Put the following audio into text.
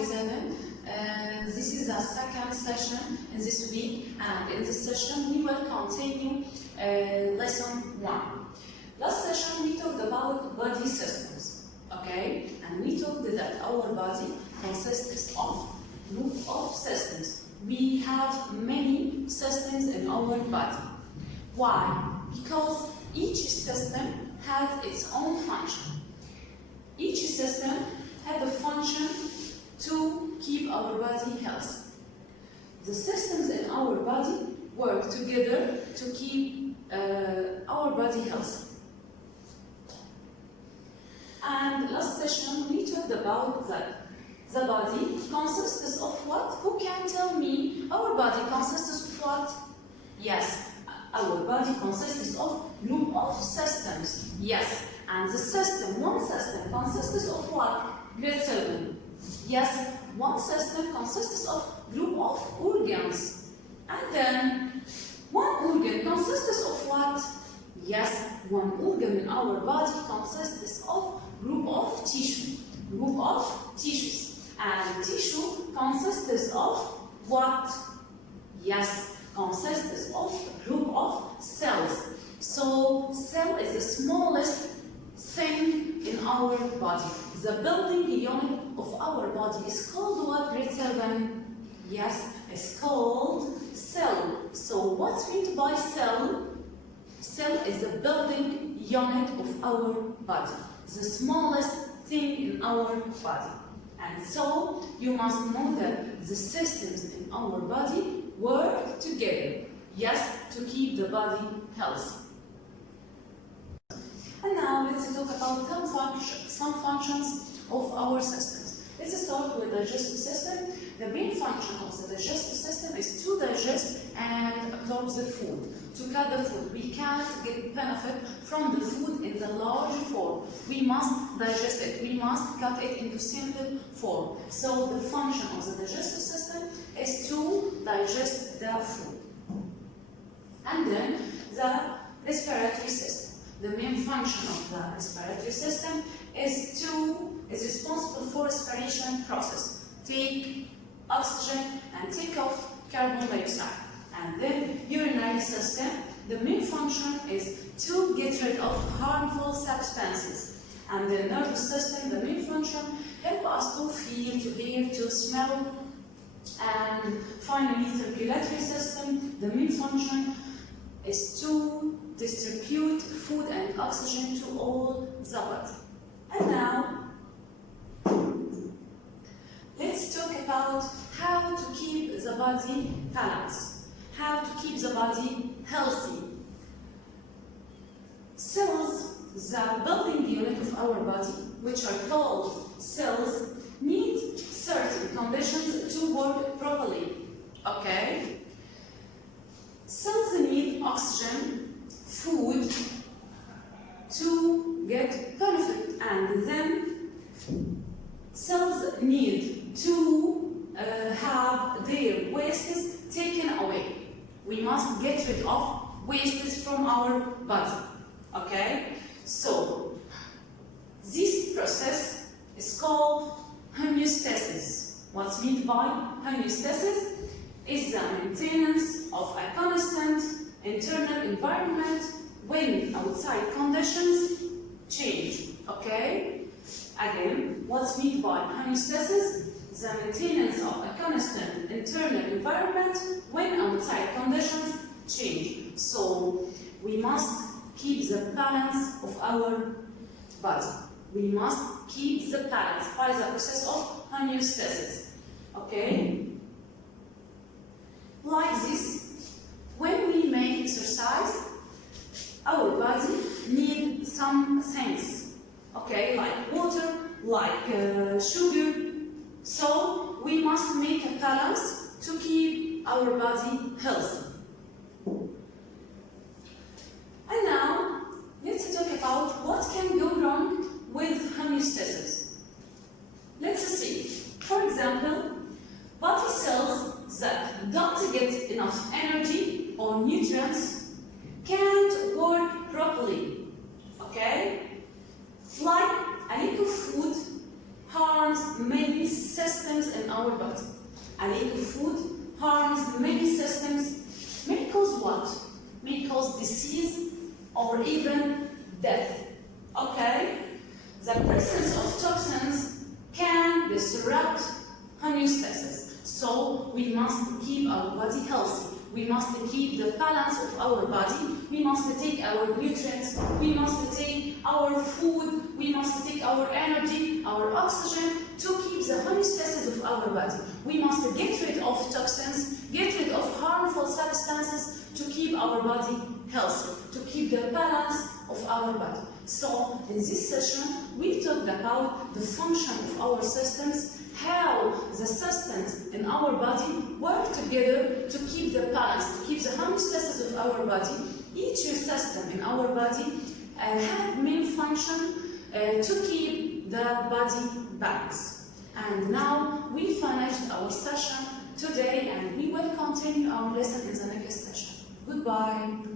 grade 7. This is the second session in this week, and in this session we will continue lesson 1. Last session we talked about body systems, okay? And we talked that our body consists of group of systems. We have many systems in our body. Why? Because each system has its own function. Each system has a function to keep our body healthy. The systems in our body work together to keep our body healthy. And last session we talked about that the body consists of what? Who can tell me our body consists of what? Yes, our body consists of group of systems. Yes, and the system, one system consists of what? Grade 7. Yes, one system consists of group of organs. And then one organ consists of what? Yes, one organ in our body consists of group of tissue. Group of tissues. And tissue consists of what? Yes, consists of group of cells. So cell is the smallest thing in our body. The building unit of our body is called what, grade 7? Yes, it's called cell. So what's meant by cell? Cell is the building unit of our body, the smallest thing in our body. And so you must know that the systems in our body work together, yes, to keep the body healthy. And now let's talk about some functions of our systems. Let's start with the digestive system. The main function of the digestive system is to digest and absorb the food, to cut the food. We can't get benefit from the food in the large form. We must digest it. We must cut it into simple form. So the function of the digestive system is to digest the food. And then the respiratory system. The main function of the respiratory system is responsible for respiration process. Take oxygen and take off carbon dioxide. And then urinary system, the main function is to get rid of harmful substances. And the nervous system, the main function, help us to feel, to hear, to smell. And finally, circulatory system, the main function is to distribute food and oxygen to all the body. And now, let's talk about how to keep the body balanced, how to keep the body healthy. Cells, the building unit of our body, which are called cells, need certain conditions to work properly. Okay? Cells need oxygen, food to get benefit, and then cells need to have their wastes taken away. We must get rid of wastes from our body. Okay? So, this process is called homeostasis. What's meant by homeostasis is the maintenance of a constant internal environment when outside conditions change. Okay? Again, what's meant by homeostasis? The maintenance of a constant internal environment when outside conditions change. So, we must keep the balance of our body. We must keep the balance by the process of homeostasis. Okay? Like this, when we make exercise, our body needs some things, okay, like water, like sugar. So we must make a balance to keep our body healthy. And now, let's talk about what can go wrong with homeostasis. Let's see. For example, body cells that don't get enough energy or nutrients can't work properly. Okay? Like a lack of food harms many systems in our body. A lack of food harms many systems, may cause what? May cause disease or even death. Okay? The presence of toxins can disrupt homeostasis. So we must keep our body healthy. We must keep the balance of our body. We must take our nutrients. We must take our food. We must take our energy, our oxygen to keep the homeostasis of our body. We must get rid of toxins, get rid of harmful substances to keep our body healthy, to keep the balance of our body. So in this session, we talked about the function of our systems, how the systems in our body work together to keep the balance, to keep the homeostasis of our body. Each system in our body have main function to keep the body balanced. And now we finished our session today, and we will continue our lesson in the next session. Goodbye.